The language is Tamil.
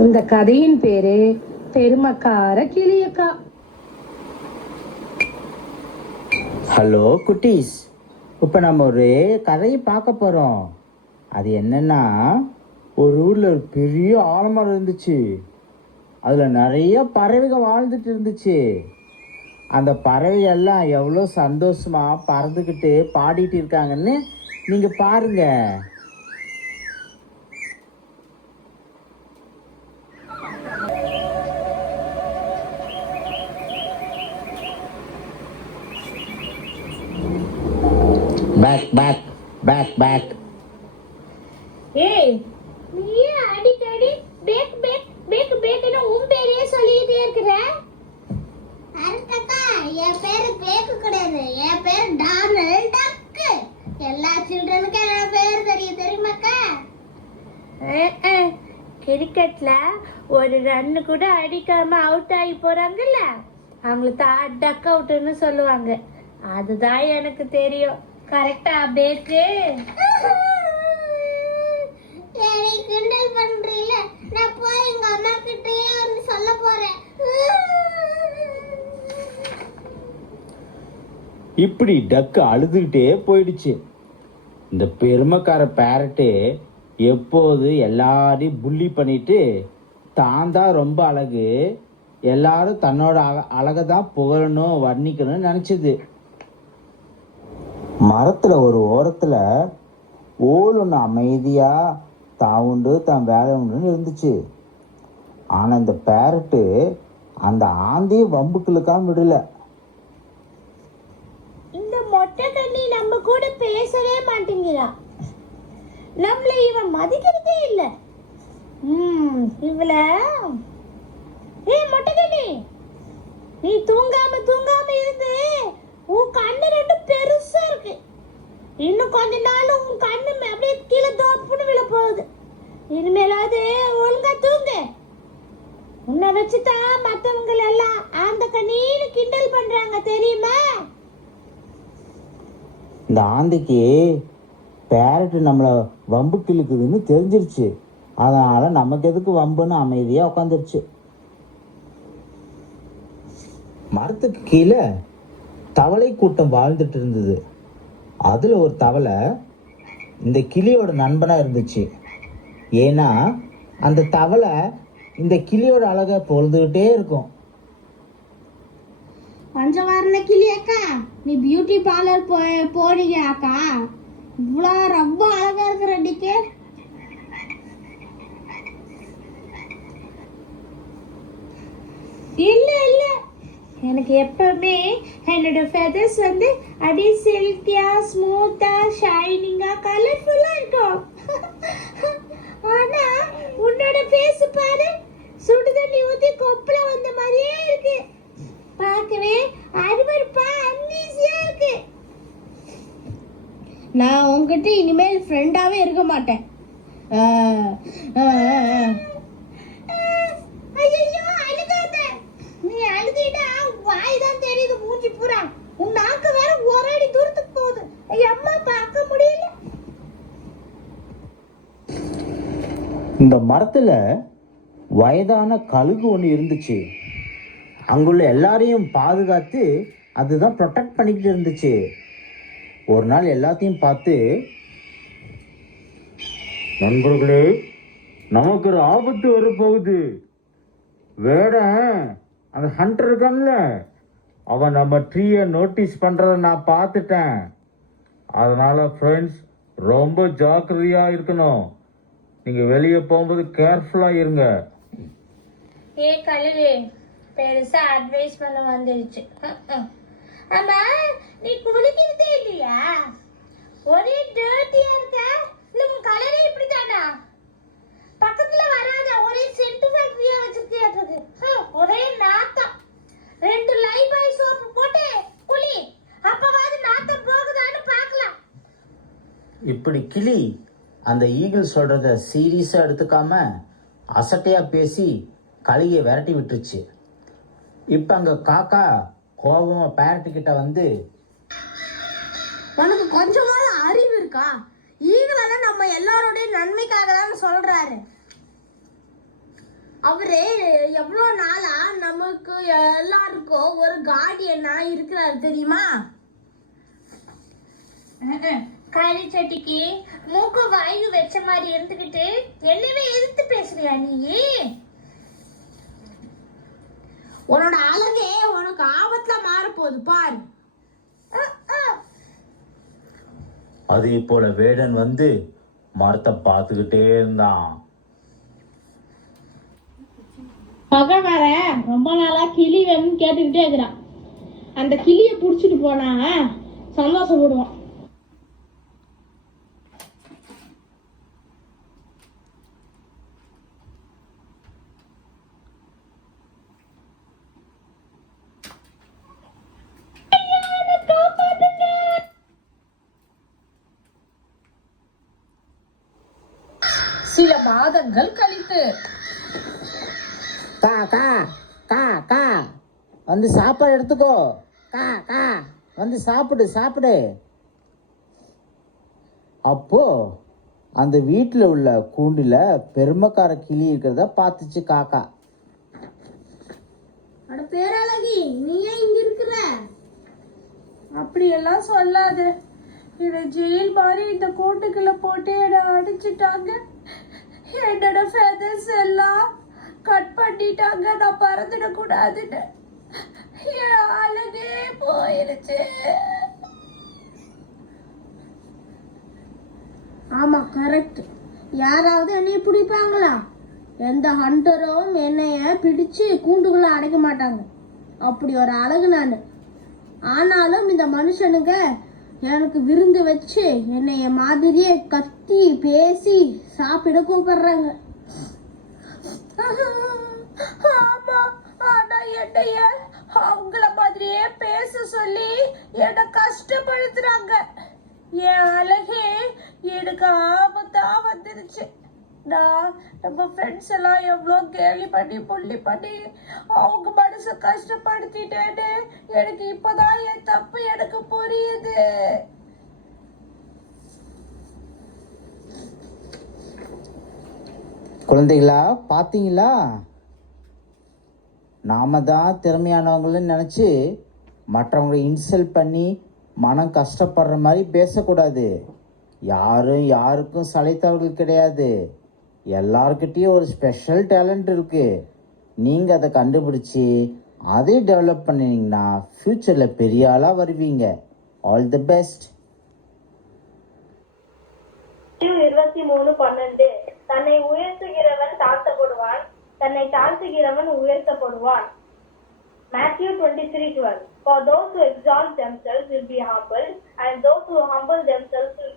இந்த கதையின் பேரு பெருமக்கார கிளியக்கா. ஹலோ குட்டீஸ், இப்போ நம்ம ஒரு கதையை பார்க்க போகிறோம். அது என்னன்னா, ஒரு ஊரில் ஒரு பெரிய ஆலமரம் இருந்துச்சு. அதில் நிறைய பறவைகள் வாழ்ந்துட்டு இருந்துச்சு. அந்த பறவைகள்லாம் எவ்வளோ சந்தோஷமாக பறந்துக்கிட்டு பாடிட்டு இருக்காங்கன்னு நீங்கள் பாருங்க. Back back back back. ஏய், நீ அடிக்கடி பேக் பேக் பேக் பேக்னு உன் பேரையே சொல்லிட்டே இருக்கற? அர்த்தக்கா, என் பேரு பேக் கிடையாது, என் பேரு டானல்ட் டக். எல்லா சில்ட்ரனுக்கும் என் பேர் தெரியும், தெரியுமாக்கா? கிரிக்கெட்ல ஒரு ரன்னு கூட அடிக்காம அவுட் ஆகி போறாங்கல்ல, அவங்கள தான் டக் அவுட்னு சொல்லுவாங்க. அதுதான் எனக்கு தெரியும். கரெக்டா பேக்கு? ஏய், கிண்டல் பண்றீல? நான் போய் எங்க அம்மா கிட்டயே வந்து சொல்ல போறேன். இப்படி டக்கு அழுதுகிட்டே போயிடுச்சு. இந்த பெருமைக்கார பேரட்டு எப்போது எல்லாரையும் புள்ளி பண்ணிட்டு தான் தான் ரொம்ப அழகு, எல்லாரும் தன்னோட அழகை தான் புகழணும் வர்ணிக்கணும்னு நினச்சிது. மரத்தில் ஒரு ஓரத்தில் ஓலொன்று அமைதியாக தான் உண்டு தான் வேலை உண்டுன்னு இருந்துச்சு. ஆனால் இந்த பேரட்டு அந்த ஆந்தையை வம்புக்களுக்காம விடல. இந்த மொட்டை கண்ணி நம்ம கூட பேசவே மாட்டேங்கிறா. நம்மள இவன் மதிக்கிறதே இல்ல. இவள மொட்டை கண்ணி, நீ தூங்காம இருந்து உன் கண்ணு ரெண்டு பெருசா இருக்கு. இன்னும் கொஞ்ச நாள் உன் கண்ணு அப்படியே கீழே தோப்புன்னு விழ போகுது. இனிமேலாவது ஒழுங்கா தூங்கு. உன்னை வச்சுதான் மற்றவங்க எல்லாம் அந்த கண்ணீன்னு கிண்டல் பண்றாங்க, தெரியுமா? இந்த ஆந்தைக்கு பேரட்டு நம்மளை வம்பு கிழக்குதுன்னு தெரிஞ்சிருச்சு. அதனால் நமக்கு எதுக்கு வம்புன்னு அமைதியாக உட்காந்துருச்சு. மரத்துக்கு கீழே தவளை கூட்டம் வாழ்ந்துட்டு இருந்தது. அதில் ஒரு தவளை இந்த கிளியோட நண்பனாக இருந்துச்சு. ஏன்னா அந்த தவளை இந்த கிளியோட அழகை பொழுதுகிட்டே இருக்கும். பஞ்சவர்ண கிளி அக்கா, நீ பியூட்டி பார்லர் போறீங்க அக்கா? இவ்வளோ ரொம்ப அழகா இருக்கிற அடிக்கு. இல்ல எனக்கு எப்பவுமே என்னோட ஃபெதர்ஸ் வந்து அப்படியே சில்கியா, ஸ்மூத்தா, ஷைனிங்கா, கலர்ஃபுல்லா இருக்கும். ஆனா உன்னோட ஃபேஸ் பாரு, சுடுதண்ணி ஊத்தி கொப்பள வந்த மாதிரியே இருக்கு. பார்க்கவே அருவருப்பா அன்னீசியா இருக்கு. நான் உங்ககிட்ட இனிமேல் ஃப்ரெண்டாவே இருக்க மாட்டேன். ஐயோ, அழுகாத. நீ அழுதிட்டா வாய் தான் தெரியுது, மூஞ்சி பூரா. உன் நாக்கு வேற ஒரு அடி தூரத்துக்கு போகுது. அம்மா பார்க்க முடியல. இந்த மரத்தில் வயதான கழுகு ஒன்று இருந்துச்சு. அங்குள்ள எல்லாரையும் பாதுகாத்து அதுதான் ப்ரொடெக்ட் பண்ணிக்கிட்டு இருந்துச்சு. ஒரு நாள் எல்லாத்தையும் பார்த்து, நண்பர்களே, நமக்கு ஒரு ஆபத்து வரப்போகுது. வேற அந்த ஹண்டர் இருக்கான்ல, அவன் நம்ம ட்ரீயை நோட்டீஸ் பண்ணுறத நான் பார்த்துட்டேன். அதனால் ஃப்ரெண்ட்ஸ், ரொம்ப ஜாக்கிரதையாக இருக்கணும். நீங்கள் வெளியே போகும்போது கேர்ஃபுல்லாக இருங்க. கழுகு பெருசா அட்வைஸ் பண்ண வந்துருச்சு. ஆமா, நீ குளிக்கிறதே இல்லையா? ஒரே டர்ட்டியா இருக்க. உன் கலரே இப்படிதானா? பக்கத்துல வராத, ஒரே சென்ட் ஃபேக்டரியா வச்சிருக்கியாட்டுருக்கு. ஒரே நாத்தம். 2 லைபாய் சோப்பு போட்டு குளி, அப்பவாது நாத்தம் போகுதான்னு பார்க்கலாம். இப்படி கிளி அந்த ஈகிள் சொல்கிறத சீரியஸாக எடுத்துக்காம அசட்டையாக பேசி கழுகியை விரட்டி விட்டுருச்சு. இப்போ அங்கே காக்கா கோபமாக பேரட்டுக்கிட்ட வந்து, உனக்கு கொஞ்சமாவது அறிவு இருக்கா? ஈகிளால நம்ம எல்லாரோடைய நன்மைக்காக தான் சொல்றாரு. அவரு எவ்வளோ நாளா நமக்கு எல்லாருக்கும் ஒரு கார்டியனா இருக்கிறாரு தெரியுமா? கறி சட்டிக்கு மூக்கு வாயு வச்ச மாதிரி இருந்துகிட்டு என்னவே எதிர்த்து பேசுறியா நீ? உன்னோட அழகே உனக்கு ஆபத்துல மாற போகுது பாரு. அதே போல வேடன் வந்து மரத்தை பார்த்துக்கிட்டே இருந்தான். பகக்காரன் ரொம்ப நாளா கிளி வேணும்னு கேட்டுக்கிட்டே இருக்கிறான். அந்த கிளியை புடிச்சிட்டு போனா சந்தோஷப்படுவான். சில மாதங்கள் கழித்து கா கா கா கா வந்து சாப்பாடு எடுத்துக்கோ. கா கா வந்து சாப்பிடு. அப்போ அந்த வீட்டில் உள்ள கூண்டில் பெருமைக்கார கிளி இருக்கிறத பார்த்துச்சு காக்கா. அட பேரழகி, நீ ஏன் இங்க இருக்கிற? அப்படியெல்லாம் சொல்லாது. என்னை ஜெயில் மாதிரி இந்த கூட்டுக்குள்ள போட்டு என்னை அடிச்சுட்டாங்க. என்னோட ஃபெதர்ஸ் எல்லாம் கட் பண்ணிட்டாங்க. நான் பறந்துடக்கூடாதுன்னு என் அழகே போயிருச்சு. ஆமா, கரெக்ட். யாராவது என்னைய பிடிப்பாங்களா? எந்த ஹண்டரும் என்னைய பிடிச்சு கூண்டுக்குள்ள அடைக்க மாட்டாங்க. அப்படி ஒரு அழகு நான். ஆனாலும் இந்த மனுஷனுங்க எனக்கு விருந்து வச்சு என்னைய மாதிரியே கத்தி பேசி சாப்பிட கூப்பிடுறாங்க. ஆமா, ஆனா என்னைய அவங்கள மாதிரியே பேச சொல்லி என்னை கஷ்டப்படுத்துறாங்க. என் அழகே எனக்கு ஆபத்தா வந்துருச்சு. நான் நம்ம ஃப்ரெண்ட்ஸ் எல்லாம் எவ்வளோ கேலி பண்ணி புள்ளி பண்ணி அவங்க மனசை கஷ்டப்படுத்திட்டேன்னு எனக்கு இப்போதான் என் தப்பு எனக்கு புரியுது. குழந்தைகளா, பார்த்தீங்களா? நாம தான் திறமையானவங்கன்னு நினச்சி மற்றவங்களை இன்சல்ட் பண்ணி மனம் கஷ்டப்படுற மாதிரி பேசக்கூடாது. யாரும் யாருக்கும் சளைத்தவர்கள் கிடையாது. எல்லார்கிட்டேயும் ஒரு ஸ்பெஷல் டேலண்ட் இருக்குது. நீங்கள் அதை கண்டுபிடிச்சி அதை டெவலப் பண்ணினீங்கன்னா ஃப்யூச்சரில் பெரிய ஆளாக வருவீங்க. All the best. 23:12 தன்னை உயர்த்துகிறவன் தாழ்த்தப்படுவான், தன்னை தாழ்த்துகிறவன் உயர்த்தப்படுவான். Matthew 23:12 For those who exalt themselves will be humbled, and those who humble themselves will